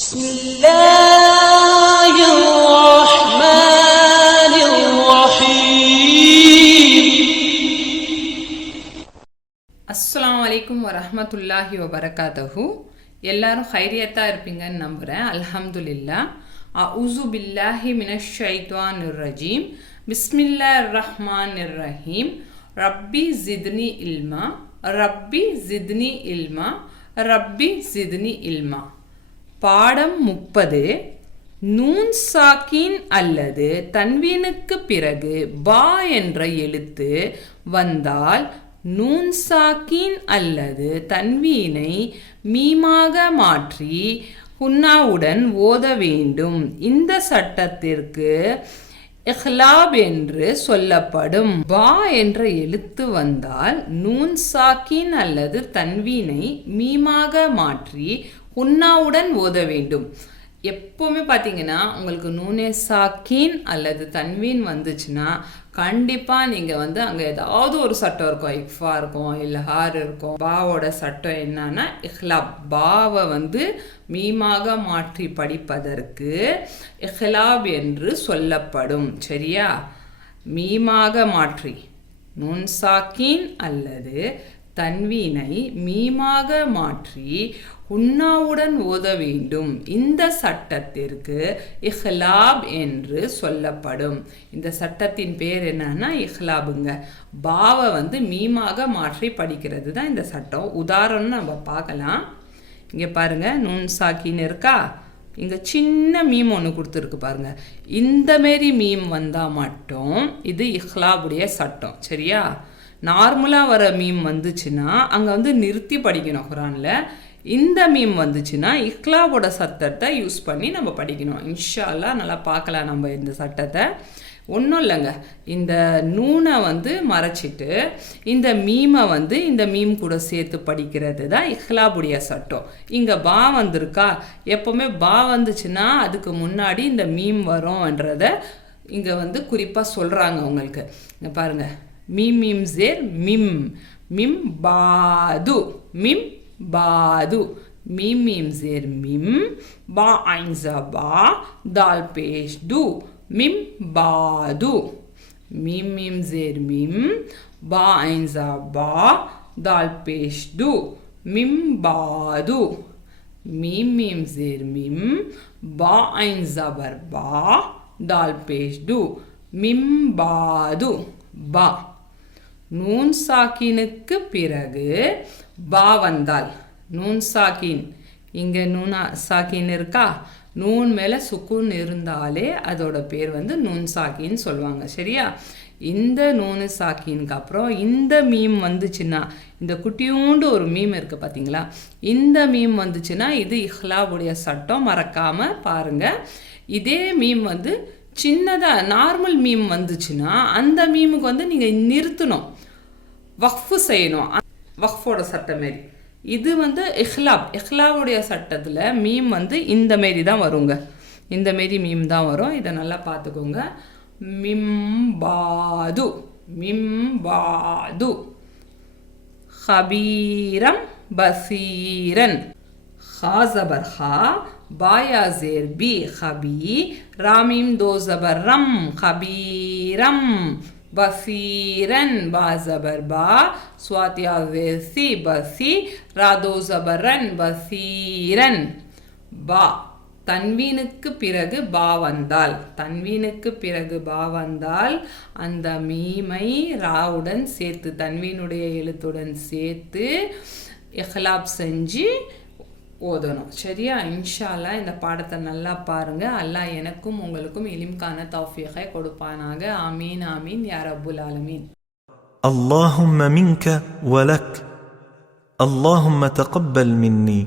بسم الله الرحمن الرحيم. அஸ்ஸலாமு அலைக்கும் வரஹ்மத்துல்லாஹி வபரகாத்துஹு. எல்லாரும் ஹைரியத்தா இருப்பீங்கன்னு நம்புகிறேன். அல்ஹம்துலில்லாஹ். அஊஸு பில்லாஹி மினஷ் ஷைத்வானிர் ரஜீம். பிஸ்மில்லாஹிர் ரஹ்மானிர் ரஹீம். ரப்பி ஜித்னி இல்மா, ரப்பி ஜித்னி இல்மா, ரப்பி ஜித்னி இல்மா. பாடம் 30. நூன் சாக்கின் அல்லது தன்வீனுக்கு பிறகு பா என்ற எழுத்து வந்தால் நூன் சாக்கின் அல்லது தன்வீனை மீமாக மாற்றி ஹுன்னாவுடன் ஓத வேண்டும். இந்த சட்டத்திற்கு இஹ்லாப் என்று சொல்லப்படும். பா என்ற எழுத்து வந்தால் நூன் சாக்கின் அல்லது தன்வீனை மீமாக மாற்றி ஹுன்னாவுடன் ஓத வேண்டும். எப்போவுமே பார்த்தீங்கன்னா உங்களுக்கு நூனே சாக்கின் அல்லது தன்வீன் வந்துச்சுன்னா கண்டிப்பாக நீங்கள் அங்கே ஏதாவது ஒரு சட்டம் இருக்கும். இஃபா இருக்கும், இல்லை ஹார் இருக்கும். பாவோட சட்டம் என்னன்னா இஹ்லாப். பாவை மீமாக மாற்றி படிப்பதற்கு இஹ்லாப் என்று சொல்லப்படும். சரியா? மீமாக மாற்றி நூன் சாக்கின் அல்லது தன்வீனை மீமாக மாற்றி உன்னாவுடன் ஓத வேண்டும். இந்த சட்டத்திற்கு இஹ்லாப் என்று சொல்லப்படும். இந்த சட்டத்தின் பேர் என்னன்னா இஹ்லாபுங்க. பாவை மீமாக மாற்றி படிக்கிறது தான் இந்த சட்டம். உதாரணம் நம்ம பார்க்கலாம். இங்கே பாருங்க, நூன் சாக்கின்னு இருக்கா, இங்கே சின்ன மீம் ஒன்று கொடுத்துருக்கு பாருங்க. இந்த மாரி மீம் வந்தால் மட்டும் இது இஹ்லாபுடைய சட்டம். சரியா? நார்மலாக வர மீம் வந்துச்சுன்னா அங்கே நிறுத்தி படிக்கணும் குரானில். இந்த மீம் வந்துச்சுன்னா இஹ்லாபோட சட்டத்தை யூஸ் பண்ணி நம்ம படிக்கணும். இன்ஷா அல்லாஹ் நல்லா பார்க்கலாம் நம்ம இந்த சட்டத்தை. ஒன்றும் இல்லைங்க, இந்த நூனை மறைச்சிட்டு இந்த மீமை இந்த மீம் கூட சேர்த்து படிக்கிறது தான் இஹ்லாபுடைய சட்டம். இங்கே பா வந்திருக்கா, எப்போவுமே பா வந்துச்சுன்னா அதுக்கு முன்னாடி இந்த மீம் வரும்ன்றதை இங்கே குறிப்பாக சொல்கிறாங்க உங்களுக்கு. இங்கே பாருங்கள், மீம் மீம் ஜேர் மிம், மிம் பாது, மிம் பாது, மீம் மீம் ஜேர் மிம், பா ஐன் ஜா பா, தால் பேஷ் து, மிம் பாது, மீம் மீம் ஜேர் மிம், பா ஐன் ஜா பா, தால் பேஷ் து, மிம் பாது, மீம் மீம் ஜேர் மிம், பா ஐன் ஜபர் பா, தால் பேஷ் து, மிம் பாது, பா. நூன் சாக்கினுக்கு பிறகு பா வந்தால், நூன் சாக்கின், இங்கே நூன் சாக்கின் இருக்கா, நூன் மேலே சுக்கூன் இருந்தாலே அதோட பேர் நூன் சாக்கின்னு சொல்லுவாங்க. சரியா? இந்த நூனு சாக்கினுக்கு அப்புறம் இந்த மீம் வந்துச்சுன்னா, இந்த குட்டியூண்டு ஒரு மீம் இருக்குது பார்த்தீங்களா, இந்த மீம் வந்துச்சுன்னா இது இஹ்லாபுடைய சட்டம். மறக்காமல் பாருங்கள். இதே மீம் சின்னதாக நார்மல் மீம் வந்துச்சுன்னா அந்த மீமுக்கு நீங்கள் நிறுத்தணும், வக்ஃபு செய்யணும். வக்ஃபோட சட்டம் மாரி இது இஹ்லாப். இஹ்லாவுடைய சட்டத்தில் மீம் இந்த மாரி தான் வருங்க. இந்த மாரி மீம் தான் வரும். இதை நல்லா பார்த்துக்கோங்க. மிம்பாது, மிம்பாது. ஹபீரம் பசீரன், ஹா ஜபர் ஹா, பாயா ஜேர் பி, ஹபி, ராமீம் தோ ஜபர் ரம், ஹபீரம் பசீரன், பா ஜபர் பா, ஸ்வாத்தியா ஜேர் சி, பசி, ராதோ ஜபரன், பசீரன். பா தன்வீனுக்கு பிறகு பா வந்தால், தன்வீனுக்கு பிறகு பா வந்தால் அந்த மீமை ராவுடன் சேர்த்து, தன்வீனுடைய எழுத்துடன் சேர்த்து இஹ்லாப் செஞ்சு ஓதணும். சரியா? இன்ஷா அல்லாஹ் இந்த பாடத்தை நல்லா பாருங்க. அல்லாஹ் எனக்கும் உங்களுக்கும் இல்முக்கான தௌஃபீகை கொடுப்பானாக. ஆமீன் ஆமீன் யா ரப்புல் ஆலமீன். اللهم منك ولك، اللهم تقبل مني.